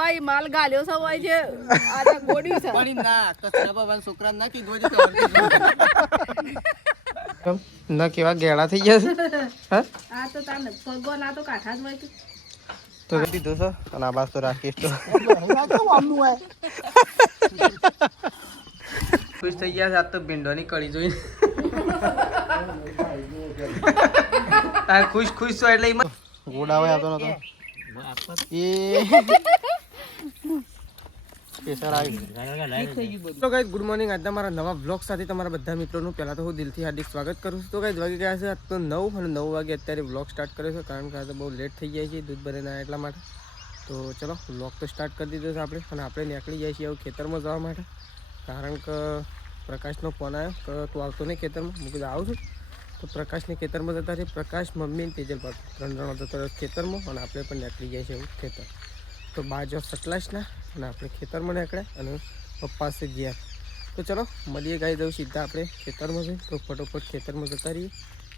ભાઈ માલ ગાલ્યો છે હોય છે આ ગોડ્યું છે પણ ના કચરા બાબા છોકરા ના કીધું છે ના કેવા ગેડા થઈ ગયા છે હા આ તો તાર ભગવાન આ તો કાઠા જ હોય તો દીધો છે અને આ બાસ તો રાખીશ તો ખુશ થઈ ગયા છે આજ તો ભીંડોની કળી જોઈને ખુશ ખુશ છો એટલે ગોડાવે આવતો નતો એ સ્પેશિયલ આવી તો ગાઈસ ગુડ મોર્નિંગ આજના મારા નવા વ્લોગ સાથે તમારા બધા મિત્રોનું પહેલાં તો હું દિલથી હાર્દિક સ્વાગત કરું છું. તો ગાઈસ વાગી ગયા છે આજ તો 9 અને 9 વાગે અત્યારે વ્લોગ સ્ટાર્ટ કર્યો છે કારણ કે આજે બહુ લેટ થઈ જાય છે દૂધ ભરીને એટલા માટે. તો ચલો વ્લોગ તો સ્ટાર્ટ કરી દીધો છે આપણે અને આપણે નીકળી જાય છીએ હવે ખેતરમાં જવા માટે કારણ કે પ્રકાશનો ફોન આવ્યો કે તું આવતો નહીં ખેતરમાં હું કીધું આવું છું. તો પ્રકાશને ખેતરમાં જતા રહી પ્રકાશ મમ્મી અને તેજલ બાપુ 3 જણા જતા રહ્યો ખેતરમાં અને આપણે પણ નીકળી જાય છે એવું ખેતર. તો બાજુ સટલાસના અને આપણે ખેતરમાં નીકળ્યા અને પપ્પા છે ગયા. તો ચલો મળીએ ગાઈ દઉં સીધા આપણે ખેતરમાં જઈએ તો ફટોફટ ખેતરમાં જતા રહીએ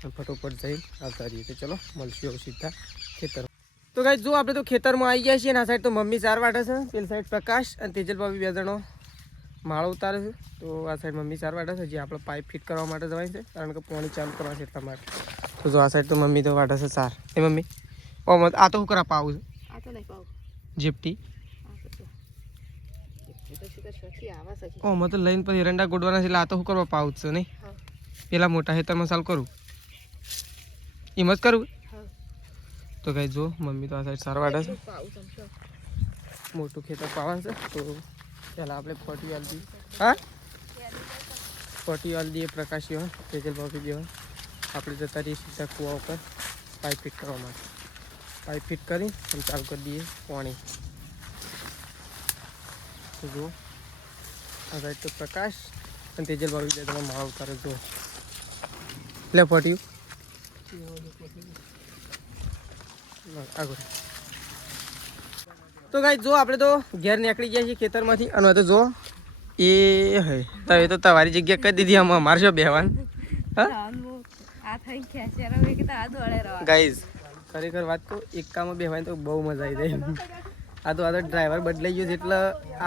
અને ફટોફટ જઈને આવતા રહીએ. તો ચલો મળશું હવે સીધા ખેતરમાં. તો ગાઈ જો આપણે તો ખેતરમાં આવી ગયા છીએ અને આ સાઈડ તો મમ્મી 4 વાટે છે પેલી સાઈડ પ્રકાશ અને તેજલ ભાભી 2 જણો માળો ઉતારે છે. તો આ સાઈડ મમ્મી 4 વાટે છે જે આપણે પાઇપ ફિટ કરવા માટે જવાય છે કારણ કે પાણી ચાલુ કરવા છે એટલા માટે. તો જો આ સાઈડ તો મમ્મી તો વાટે છે 4 એ મમ્મી આ તો શું કરા પાવું છે આ તો નહીં પાવ જીપટી આ ઓ તો લઈને પછી એરંડા ગોડવાના છે એટલે આ તો શું કરવા પાવું છે નહીં પેલા મોટા ખેતરમાં ચાલુ કરું એમ જ કરું. તો કઈ જો મમ્મી તો આ સાઈડ 4 વાટે છે મોટું ખેતર પાવાનું છે. તો પહેલાં આપણે ફોટી આલ દઈએ હા ફોટી આલ દઈએ પ્રકાશી હોય તેજલ ભાભી બી હોય આપણે જતા રહીએ સીધા કૂવા ઉપર પાઇપ ફિટ કરવા માટે. પાઇપ ફિટ કરી અને ચાલુ કરી દઈએ પાણી. તો જુઓ આ સાઈડ તો પ્રકાશ અને તેજલ ભાભી 2 જણા માળા ઉતારે જુઓ લે ફોટ્યું આગળ. તો ગાઈ જો આપણે તો ઘેર નીકળી ગયા છીએ ખેતરમાંથી અને તો જો એ હે તમે તો તમારી જગ્યા કરી દીધી આમાં અમારે શું બેહવાન ગાઈઝ ખરેખર વાત કહું એકામાં બેહવાની તો બહુ મજા આવી જાય. આ તો ડ્રાઈવર બદલાઈ ગયો છે એટલે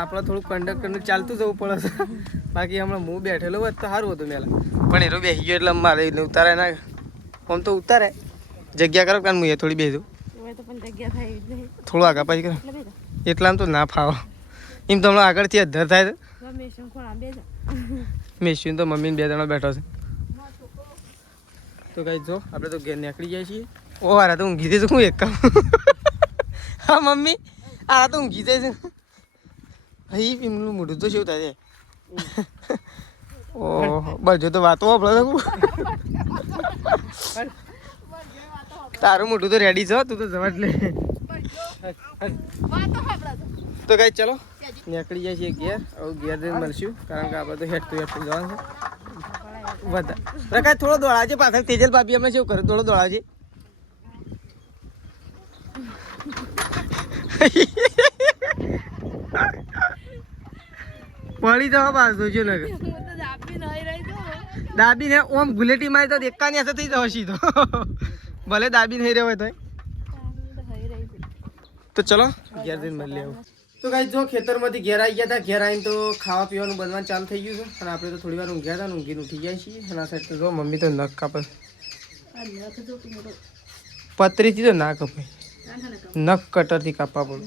આપણે થોડું કંડક્ટરનું ચાલતું જવું પડે છે. બાકી હમણાં હું બેઠેલો હોત તો સારું હતું મેલા પણ એરો બેસી ગયો એટલે મારે ઉતારે ના આમ તો ઉતારે જગ્યા કરો કારણ હું એ થોડી બેસું થોડું આગળ પાછી કરો એટલા તો ના ફાવો એમ તો હમણાં આગળથી અધર થાય તો મેશ્યું તો મમ્મીને 2 જણા બેઠો છે. તો કઈ જો આપણે તો ઘેર નીકળી જાય છીએ. ઓ હારા તો ઊંઘી જઈશું હું એક કામ હા મમ્મી આ તો ઊંઘી જાય છે અહીં એમનું મોઢું તો શું થાય છે ઓહો બધું તો વાતો આપણે તારું મોઢું તો રેડી છે તું તો જવા જ લે. તો કઈ ચલો નીકળી જાય છીએ ઘેર હવે ઘેર જઈને મળશું કારણ કે આપણે તો હેઠતું જવાનું છે બધા પ્રકાશ થોડો દોડાવજે પાછળ તેજલ ભાભી અમે શું કરે થોડો દોડાવજે પડી જવા પાછો છે ને દાબી ને ઓમ ગુલેટી મારી તો એકાની હશે થઈ જવા સીધો ભલે દાબી નહીં રહ્યો હોય તો ચલો ઘેર જઈને મળી લેવું. તો ગાઈસ જો ખેતરમાંથી ઘેર આવી ગયા હતા ઘેર આવીને તો ખાવા પીવાનું બનવાનું ચાલુ થઈ ગયું છે અને આપણે તો થોડી વાર ઊંઘ્યા હતા ઊંઘીને ઉઠી જાય છીએ અને આ સાઈડ તો જો મમ્મી તો નખ કાપે પતરીથી તો ના કપાય નખ કટરથી કાપવા પડે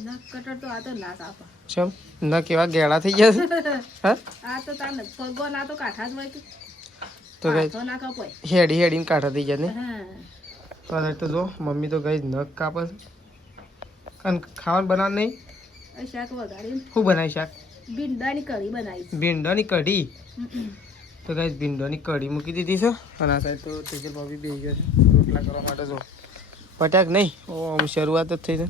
ચમ નખ એવા ગેડા થઈ ગયા છે હા તો ગાઈસ હેડી હેડીને કાંઠા થઈ ગયા ને તો આ સાઈડ તો જો મમ્મી તો ગાઈસ નખ કાપે છે અને ખાવાનું બનાવ નહીં શાક વગાડી શું બનાવી શાક ભીંડાની કઢી બનાવી ભીંડાની કઢી. તો ગાઈસ ભીંડાની કઢી મૂકી દીધી છે અને આ સાઈડ તો તેજલ ભાભી બેસી ગયા છે રોટલા કરવા માટે જો પટ્યાક નહીં આમ શરૂઆત જ થઈ છે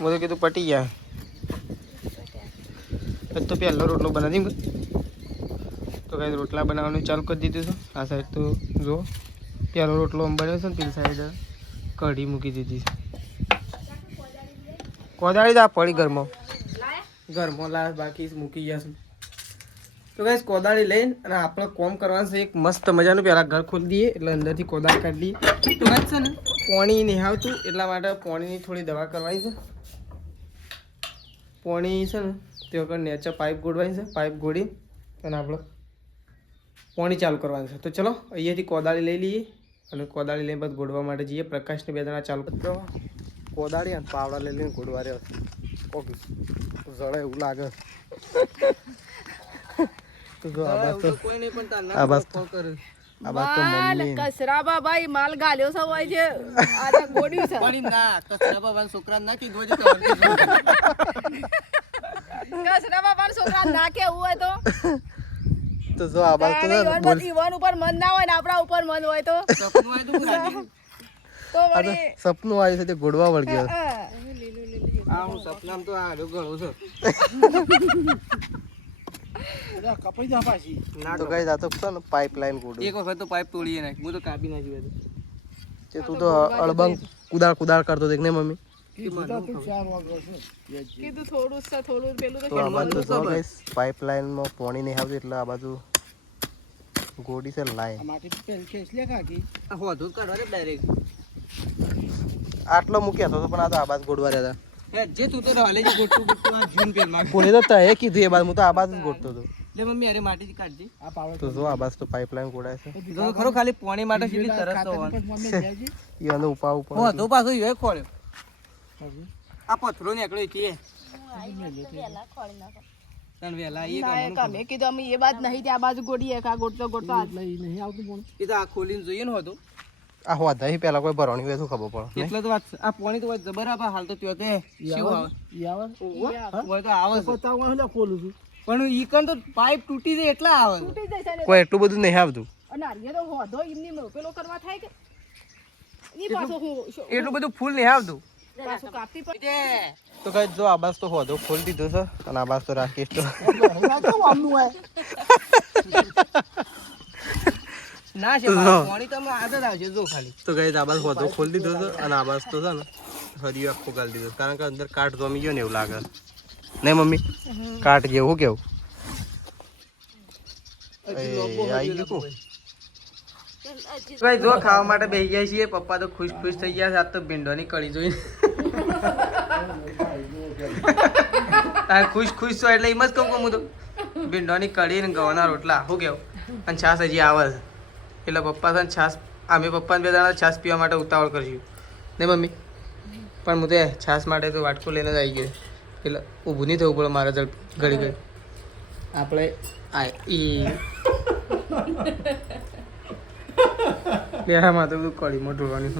હું તો કીધું પટી ગયા તો પહેલો રોટલો બનાવી દીધો. તો ગાઈસ રોટલા બનાવવાનું ચાલુ કરી દીધું છે. આ સાઈડ તો જો પહેલો રોટલો આમ બન્યો છે ને પેલી સાઈડ કઢી મૂકી દીધી છે. કોદાળી આ પડી ઘરમાં લા બાકી મૂકી ગયા છે. તો ગાઈસ કોદાળી લઈને અને આપણે કોમ કરવાનું છે એક મસ્ત મજાનું પહેલાં ઘર ખોલી દઈએ એટલે અંદરથી કોદાળી કાઢી દઈએ. તો ગાઈસ છે ને પાણી નહીં આવતું એટલા માટે પાણીની થોડી દવા કરવાની છે પાણી છે ને તે વગર નેચર પાઇપ ગોળવાની છે, પાઇપ ગોળી અને આપણે પાણી ચાલુ કરવાનું છે. તો ચલો અહીંયાથી કોદાળી લઈ લઈએ અને કોદાળી લઈને પછી ગોળવા માટે જઈએ. પ્રકાશને બે જણા ચાલુ કરો. કોદાળી અને પાવડા લઈ લઈને ગોળવા રહ્યો ઓકે જળે એવું લાગે. તો જો આ બાત તો કોઈ નહીં પણ તાર આ બાત ફોન કરે આ બાત તો માલ મમ્મી કસરાબા ભાઈ માલ ગાલ્યો છે હોય છે આ ગોડ્યું છે પણ ના કચરા બાબા છોકરા ના કીધું હોય તો કસરાબા પણ છોકરા ના કેવું હોય તો તો જો આ બાત તો ઈવન ઉપર મન ના હોય ને આપણા ઉપર મન હોય તો સપનું હોય તો રાજી તો આ તો વળી સપનું આવ્યું છે તે ગોળવા વળગ્યો. આ હું સપનામ તો આ ઘણું છે ના તો કઈ જાતો છે ને પાઇપલાઇન ગોળું એક વખત તો પાઇપ તોડીએ નાખ હું તો કાપી નાખ્યું હતું તે તું તો અળબંગ કુદાળ કરતો દેખ ને મમ્મી. કીધું થોડું છે થોડું પેલું તો તો આ બાજુ જો ગાઈસ પાઇપલાઇન માં પાણી નહીં આવતું એટલે આ બાજુ ગોડી છે લાઈન. આ હોધું જ કાઢવા દે ડાયરેક્ટ આટલો મૂક્યા હતો પણ આ તો આ બાજુ ગોડવા રહ્યા હતા. હે જે તું તો હાલે જ ગોટું ગોટું આ જૂન પેલ માં કોને તો તહે કીધું એ બાજુ હું તો આ બાજુ જ ગોડતો હતો. લે મમ્મી અરે માટી કાઢજે તો જો આ બાજુ તો પાઇપલાઇન ગોડાય છે. તો ખરો ખાલી પાણી માટે કેટલી તરસ તો હોય ઈ આનો ઉપા ઉપર હોધું પાછું યોય ખોળ્યો આ પથરો નીકળ્યો છે તણ વેલા એ કામ મેં કીધું અમે એ બાદ નહીં ત્યાં બાજુ ગોડીએ કા ગોટતો એ તો આ ખોલીને જોઈએ ને હોતું આ હોધાઈ પેલા કોઈ ભરવાની હોય તો ખબર પડે એટલે તો વાત છે. આ પાણી તો વાત જબર આપા હાલ તો ત્યો તે શું આવે હોય તો આવે છે. પણ ઈ કણ તો પાઇપ તૂટી જાય એટલા આવે છે. તૂટી જાય છે કોઈ એટલું બધું નહીં આવતું. અને આર્ય તો હોધો એમની પેલો કરવા થાય કે ઈ પાછો હું એટલું બધું ફૂલ નહીં આવતું. પાછું કાપી પડે તે તો કઈ જો આ બાજુ તો હોધો ખોલી દીધો છે અને આ બાજુ તો રાકેશ તો ના છે પાણી તો આદત આવશે જો ખાલી તો કઈ આ બાજુ હોધો ખોલી દીધો છે અને આ બાજુ તો છે ને હરિયો આખો ગાળી દીધો કારણ કે અંદર કાટ જમી ગયો ને એવું લાગે નહીં મમ્મી કાટ જેવું કેવું આવી ગયું. ભાઈ જો ખાવા માટે બેસી ગયા છીએ. પપ્પા તો ખુશ થઈ ગયા છે આજ તો ભીંડોની કળી જોઈને. ખુશ છો એટલે એમ જ કહું હું તો ભીંડોની કળી ને ગવાના રોટલા શું કેવું અને છાસ હજી આવે છે એટલે પપ્પા છે ને છાસ અમે પપ્પાને બે દાડા છાસ પીવા માટે ઉતાવળ કરશું નહીં મમ્મી. પણ હું તો છાસ માટે તો વાટકો લઈને જ આવી ગયો એટલે ઊભું નહીં થવું પડે મારે ઘડી ઘડી આપણે લેહામાં તો બધું કઢીમાં ઢોળવાની.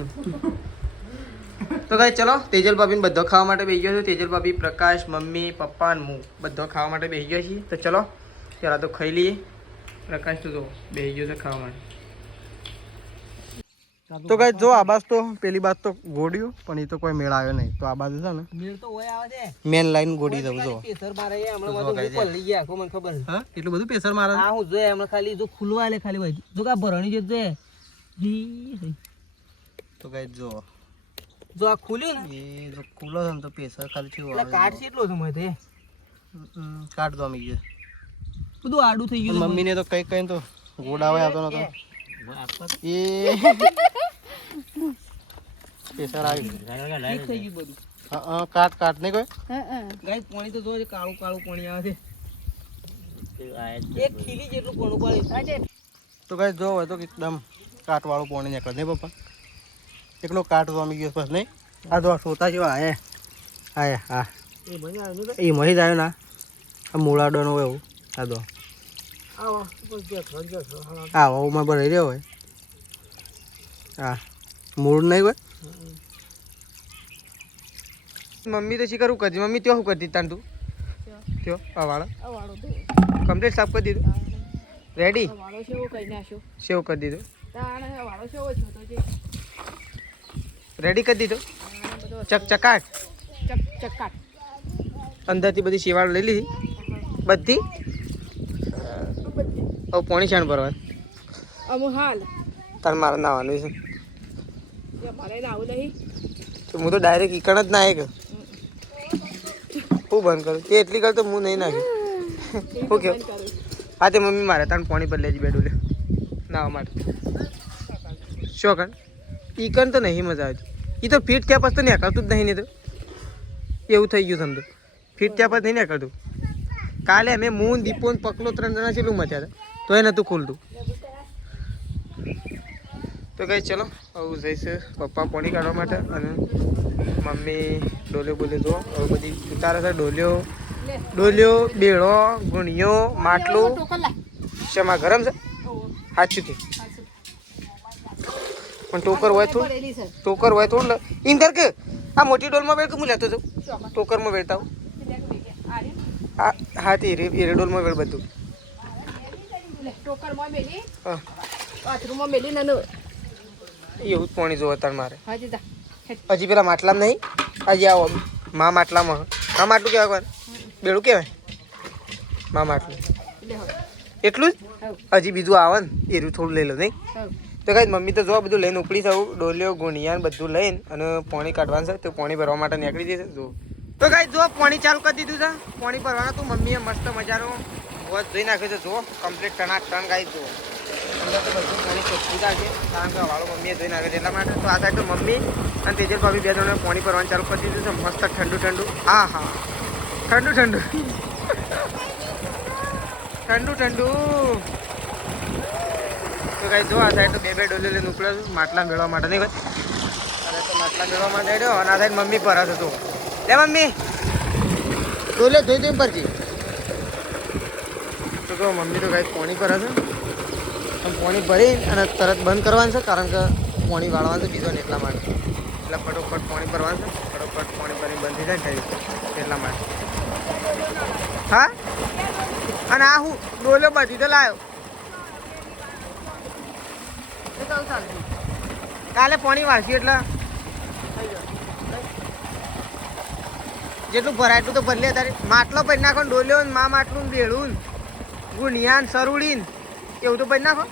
તો કઈ ચલો તેજલ ભાભીને બધો ખાવા માટે બેસી ગયો છે. તેજલ ભાભી, પ્રકાશ, મમ્મી, પપ્પા અને હું બધો ખાવા માટે બેસી ગયા છીએ. તો ચલો ચાલો તો ખાઈ લઈએ. પ્રકાશ તો જો બેસી ગયો છે ખાવા માટે. તો કઈ જો આ બાજુ તો પેલી બાજુ તો ગોડ્યું પણ એ તો કોઈ મેળ આવ્યો નહીં. તો આ બાજુ છે ને મેળ તો હોય આવે છે મેન લાઈન ગોડી દઉં જો પેસર મારે હમણાં તો ઉપર લઈ ગયા આખો મને ખબર છે. હા એટલું બધું પ્રેશર મારે આ હું જોયા હમણાં ખાલી જો ખુલવા લે ખાલી હોય જો કા ભરણી જો છે તો કઈ જો જો આ ખુલ્યું ને એ જો ખુલ્લો છે ને તો પ્રેશર ખાલી છે એટલે કાટ કેટલો છે મને કાટ દો મી બધું આડું થઈ ગયું મમ્મી ને તો કઈ કઈ તો ગોડાવે આવતો નતો એ પ્રેશર આવી થઈ ગયું બધું. હા કાટ નહીં કોઈ ગાઈસ પાણી તો જો કાળું કાળું પાણી આવે છે એક ખીલી જેટલું પાણી પાડે તો કઈ જો હોય તો એકદમ કાટવાળું પાણી નીકળે નહીં પપ્પા એકલો કાટ રમી ગયો બસ નહીં. આ તો સોતા જેવા આયા હા એ મહી જ આવ્યો ના આ મૂળાડોનો હોય એવું આ તો હા ઓમાં ભરાઈ રહ્યો હોય હા મૂળ નહીં હોય. મમ્મી તો શીખર શું કરતી મમ્મી ત્યાં શું કરતી તાન તું ત્યો આ વાળો કમ્પ્લીટ સાફ કરી દીધું રેડી વાળો સેવો કરી નાખ્યો સેવ કરી દીધું તાણે વાળો સેવો છો તો જે રેડી કરી દીધું ચકાટ ચક્કાટ અંદરથી બધી શેવાળ લઈ લીધી બધી હવે પોણી છાણ ભરવા અમુ હાલ તારે મારે નાવાનું છે મારે આવું નહીં તો હું તો ડાયરેક્ટ ઈકણ જ ના કે હું બંધ કરું તે એટલી કર તો હું નહીં નાખ્યું શું કેવું હા તે મમ્મી મારે તારે પાણી પર લેજી બેડું લે નાવા માટે શું કર ઈકણ તો નહીં મજા આવતી એ તો ફીટ થયા પછી તો નીકળતું જ નહીં ને તો એવું થઈ ગયું સમજો ફીટ ત્યાં પર નહીં નીકળતું. કાલે અમે મૂન દીપો ને પકલો 3 જણા છેલ્લું મચ્યા હતા તો એ નહોતું ખુલતું. તો કઈ ચલો હવે જઈશ પપ્પા પાણી કાઢવા માટે અને મમ્મી ડોલ્યો બોલ્યો જો હવે બધી ઉતારે છે. ડોલ્યો બેડો ગુણિયો માટલું શેમાં ગરમ છે સાચું કે પણ ટોકર હોય થોડું એમ કર કે આ મોટી ડોલમાં વેળ કે હું લેતો જાઉં ટોકરમાં વેળતા હું. હા તે એ ડોલમાં વેળ બધું એવું જ પાણી જોવે તાર મારે. હજી પેલા માટલામાં નહીં હજી આવો મા માટલામાં માટલું કહેવાય બેડું કહેવાય માટલું એટલું જ. હજી બીજું આવે ને એરું થોડું લઈ લો નહીં તો કઈ મમ્મી તો જો બધું લઈને ઉપડી થવું ડોલિયો ગુણિયા બધું લઈને અને પાણી કાઢવાનું છે તો પાણી ભરવા માટે નીકળી જશે. જો તો કઈ જો પાણી ચાલુ કરી દીધું છે પાણી ભરવાનું. તો મમ્મીએ મસ્ત મજાનો વોચ ધોઈ નાખ્યો છે. જો કમ્પ્લીટ ટન ગાઈ જુઓ અંદર તો બધું પાણી ચોખ્ખું છે કારણ કે વાળો મમ્મીએ ધોઈ નાખ્યો એટલા માટે. તો આ સાઈડ તો મમ્મી અને તેજલ ભાભી 2 જણે પાણી ભરવાનું ચાલુ કરી દીધું છે. મસ્ત ઠંડુ હા ઠંડુ તો કઈ જો આ સાઈડ તો 2 ડોલી લઈને ઉપડ્યો છું માટલા મેળવવા માટે નહીં ભાઈ. અરે તો માટલા મેળવવા માટે આવ્યો અને આ સાઈડ મમ્મી ભરા છે. તો લે મમ્મી ડોલે ધોઈ પરથી તો કહો મમ્મી તો કઈ પાણી ભરા છે. પાણી ભરી અને તરત બંધ કરવાનું છે કારણ કે પાણી વાળવાનું છે બીજો ને એટલા માટે. એટલે ફટોફટ પાણી ભરવાનું છે. ફટોફટ પાણી ભરી બંધ થઈ જાય એટલા માટે. હા અને આ હું ડોલો બધી તો લાવ્યો કાલે પાણી વાળશું એટલે જેટલું ભરાય એટલું તો ભરલે તારે. માટલો ભરી નાખો ડોલ્યો મા માટલું બેડું ગુણિયાન સરુડીન એવું તો ભરી નાખો.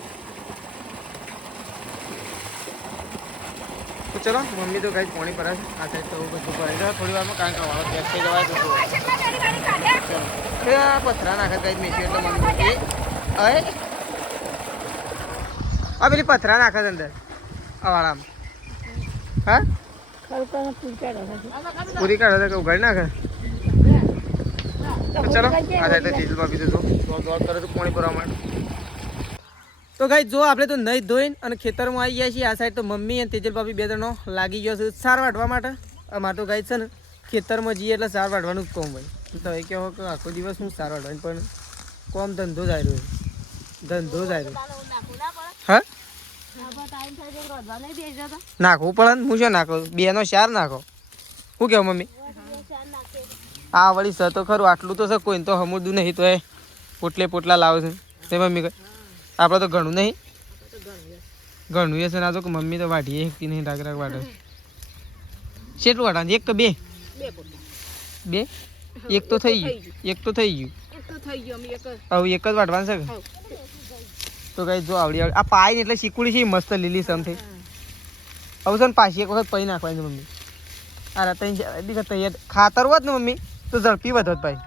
તો ચલો મમ્મી તો કઈ પાણી ભરાશે આ સાઈડ તો બધું ભરાઈ જાય થોડી વારમાં કારણ કે વાળો ગેસ થઈ જવાય તો પથરા નાખે કઈ મેસી એટલે મમ્મી હવે આ પેલી પથરા નાખે છે અંદર વાળામાં. હા પૂરી કાઢે તો ઉઘાડી નાખે. તો ચલો આ સાઈડ તો ડીઝલમાં બીજું દોડ કરે તો પાણી ભરવા માટે. તો ગાઈ જો આપણે તો નહીં ધોઈને અને ખેતરમાં આવી ગયા છીએ. આ સાઈડ તો મમ્મી અને તેજલ ભાભી 2 જણો લાગી ગયો છે સાર વાઢવા માટે. અમારે તો ગાઈ છે ને ખેતરમાં જઈએ એટલે સાર વાઢવાનું જ કોમ હોય. તો એ કહેવો કે આખો દિવસ હું સાર વાઢવાની પણ કોમ ધંધો જ આવ્યો હા નાખવું પડે ને હું શું નાખો 2નો શાર નાખો શું કહેવું મમ્મી. આ વળી સર તો ખરું આટલું તો સર કોઈને તો હમુરદું નહીં તો એ પોટલા લાવે છે તે મમ્મી કહે આપણે તો ઘણું નહીં ઘણું એ છે ના તો કે મમ્મી તો વાઢીએ એકથી નહીં રાગ વાઢે કેટલું વાઢવાનું 1 કે 2 એક તો થઈ ગયું હવે એક જ વાઢવાનું છે કે. તો કઈ જો આવડી આ પાય એટલે શીકુડી છે મસ્ત લીલી સમ થઈ હવે છે ને પાછી એક વખત પૈ નાખવાની છે મમ્મી. અરે તૈયાર ખાતર હોત ને મમ્મી તો ઝડપી વધત ભાઈ.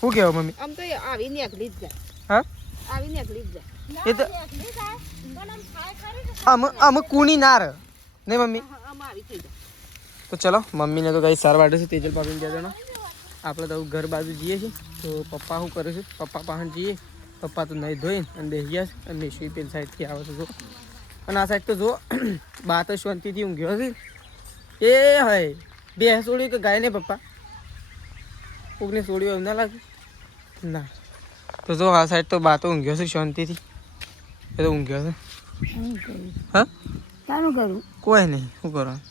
શું કહેવું મમ્મી આમ તો આવી નીકળી જ જાય. હા આવી નીકળી જ જાય એ તો અમે કુણી ના રહે નહીં મમ્મી. આવી થઈ જાય. તો ચલો મમ્મીને તો કઈ સાર વાઢે છે તેજલ ભાભીને 2 જણા. આપણે તો ઘર બાજુ જઈએ છીએ તો પપ્પા શું કરે છે પપ્પા પાસે જઈએ. પપ્પા તો નહીં ધોઈને અને બેસી ગયા છે અને મેસી પેલી સાઈડથી આવે છે જો. અને આ સાઈડ તો જો બા તો શાંતિથી ઊંઘ્યો છે. એ હોય બે છોડ્યું કે ગાય ને પપ્પા કોકને છોડ્યું એવું ના લાગે ના. તો જો આ સાઈડ તો બા તો ઊંઘ્યો છે શાંતિથી એ તો ઊંઘ્યો છે. હા કાનું કરું કોઈ નહીં શું કરવાનું.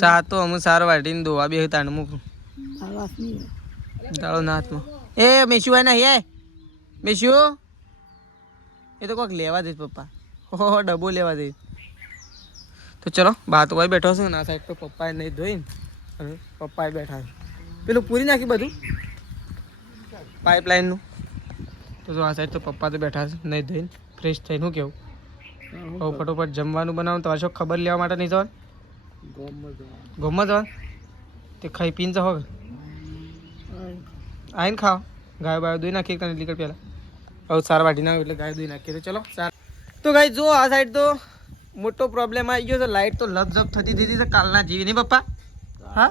ચા તો અમે સાર વાટીને દોવા બે તાણ મૂકું દાળો નાથમાં. એ મેશુ હોય નહીં એ મેશુ એ તો કોઈક લેવા દે પપ્પા હો ડબ્બો લેવા દે. તો ચલો બા તો ભાઈ બેઠો છે ને આ સાઈડ તો પપ્પાએ નહીં ધોઈને અને પપ્પાએ બેઠા છે પેલું પૂરી નાખી બધું પાઇપલાઇનનું. તો જો આ સાઈડ તો પપ્પા તો બેઠા છે નહીં ધોઈને ફ્રેશ થઈને શું કેવું હવે ફટોફટ જમવાનું બનાવવાનું. તમારે શું ખબર લેવા માટે નહીં જવાનું ગમમાં જવાનું તે ખાઈ પીને જવો આવીને ખાઓ. ગાય બાય દોઈ નાખીએ તને નીકળ પહેલાં હવે સાર વાઢી નાખ્યું એટલે ગાય દોઈ નાખીએ. તો ચલો સાર તો ગાય જો આ સાઈડ તો મોટો પ્રોબ્લેમ આવી ગયો છે. લાઈટ તો લપઝપ થતી થઈ છે કાલના જેવી નહીં પપ્પા? હા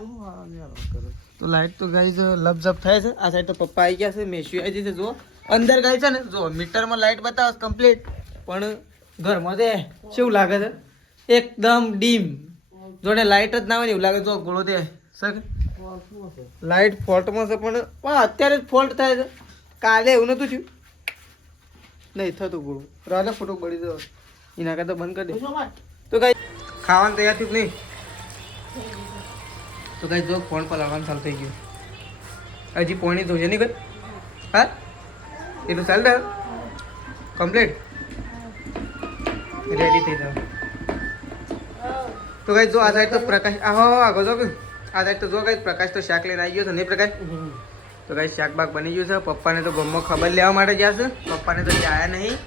તો લાઈટ તો ગાઈઝ લપઝપ થાય છે. આ સાઈડ તો પપ્પા આવી ગયા છે, મેસ્યુ આવી જશે. જો અંદર ગાય છે ને, જો મીટરમાં લાઈટ બતાવે કમ્પ્લીટ, પણ ઘરમાં તે કેવું લાગે છે એકદમ ડીમ. જોડે લાઈટ જ ના હોય ને એવું લાગે. જો ગોળો તે સર લાઈટ ફોલ્ટમાં છે, પણ અત્યારે જ ફોલ્ટ થાય છે. કાલે એવું નતું થયું, નહીં થતું ગોળું. રાજા ફોટો બળી દો એના કરતા બંધ કરી દે. તો કઈ ખાવાનું તૈયાર થયું નહીં? તો કઈ જો ફોન પર લાવવાનું ચાલુ થઈ ગયું. હજી પોણી ધોશે નહીં કઈ? હા એટલું ચાલે કમ્પ્લીટ રેડી થઈ જાવ. તો કઈ જો આ સાઈડ તો પ્રકાશ આગો જો આ સાઈડ તો જો કઈ પ્રકાશ તો શાક લઈને આવી ગયો છે નહીં પ્રકાશ? તો કઈ શાક બાક બની ગયું છે. પપ્પાને તો ગમમાં ખબર લેવા માટે ગયા છે. પપ્પાને તો આવ્યા નહીં,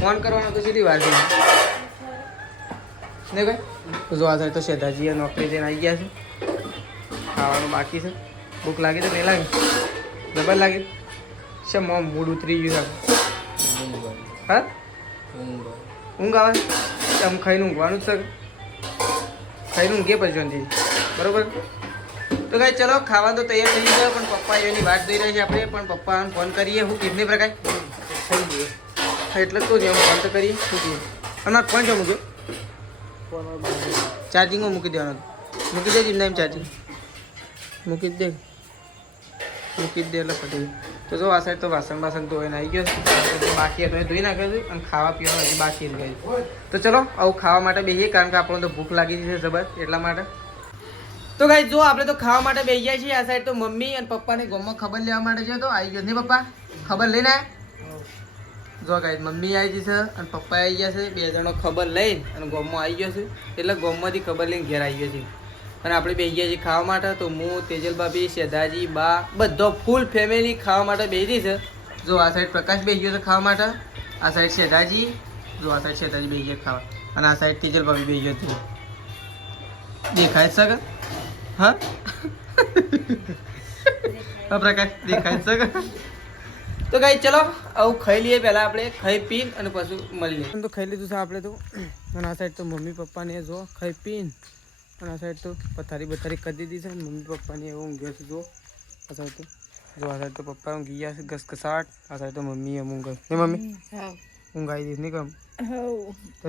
ફોન કરવાનો તો સીધી વાર નહીં કઈ. તો જો આ સાઈડ તો શેધાજી નોકરી જઈને આવી ગયા છે. ખાવાનું બાકી છે. ભૂખ લાગી તો નહીં લાગે? જબર લાગી છે. મોં મૂડ ઉતરી ગયું છે. હા ઊંઘ આવે આમ ખાઈને ઊંઘવાનું જ છે. ખાઈને ઊંઘે પછી શાંતિ બરોબર. તો કાંઈ ચલો ખાવાનું તો તૈયાર થઈ ગયો, પણ પપ્પા એની વાત જોઈ રહ્યા છે આપણે. પણ પપ્પાને ફોન કરીએ. હું કેટલી પ્રકાશ થઈ ગયો એટલે તો જ એમ ફોન તો કરીએ. શું કહીએ? અને ફોન જો મૂક્યો ચાર્જિંગમાં મૂકી દેવાનો. મૂકી દે એમના એમ ચાર્જિંગ મૂકી જ દે એટલે પટી. તો જો આ સાઈડ તો વાસણ ધોઈને આવી ગયો છે. બાકી હતો એ ધોઈ નાખ્યો છે અને ખાવા પીવાનું હજી બાકી જ ગયું. તો ચલો આવું ખાવા માટે બેસીએ, કારણ કે આપણને તો ભૂખ લાગી છે જબર એટલા માટે. તો ગાઈસ જો આપણે તો ખાવા માટે બેસી ગયા છીએ. આ સાઈડ તો મમ્મી અને પપ્પાને ગામમાં ખબર લેવા માટે છે. તો આવી ગયો નહીં પપ્પા? ખબર લઈને આવ્યા? જો ગાઈસ મમ્મી આવી ગઈ છે અને પપ્પા આવી ગયા છે. બે જણો ખબર લઈને અને ગામમાં આવી ગયો છે. એટલે ગામમાંથી ખબર લઈને ઘેર આવી ગયો છે. અને આપણે બેસી ગયા છીએ ખાવા માટે. તો હું, તેજલ ભાભી, શેધાજી, બા બધો ફૂલ ફેમિલી ખાવા માટે બેસી છે. જો આ સાઈડ પ્રકાશ બેસી ગયો છે ખાવા માટે. આ સાઈડ શેધાજી, જો આ સાઈડ શેધાજી બેસી ગયા ખાવા. અને આ સાઈડ તેજલ ભાભી બેસી ગયો છે. દેખાય જ શકે? હા પ્રકાશ દેખાય જ શકે? તો કઈ ચલો આવું ખાઈ લઈએ. પહેલાં આપણે ખાઈ પીને અને પછી મળીએ. તો ખાઈ લીધું છે આપણે તો. અને આ સાઈડ તો મમ્મી પપ્પાને જો ખાઈ પીને, અને આ સાઈડ તો પથારી કરી દીધી છે. મમ્મી પપ્પાની એવું ઊંઘ્યા છે. જો આ સાઈડ તો આ સાઈડ તો પપ્પા ઊંઘી ગયા છે ઘસઘસાટ. આ સાઈડ તો મમ્મી એમ ઊંઘ. એ મમ્મી ઊંઘ આવી દીધી નહીં કમ?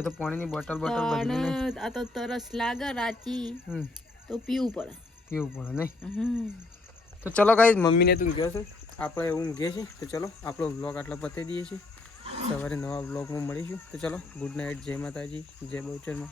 તો પાણીની બોટલ બદલી. આ તો તરસ લાગે રાચી તો પીવું પડે નહીં? તો ચલો ગાઈસ મમ્મીને તો ઊંઘ્યો છે, આપણે એવું ઊંઘીએ છીએ. તો ચલો આપણો વ્લોગ આટલા પતાવી દઈએ છીએ. સવારે નવા વ્લોગમાં મળીશું. તો ચલો ગુડ નાઇટ. જય માતાજી, જય બહુચરમાં.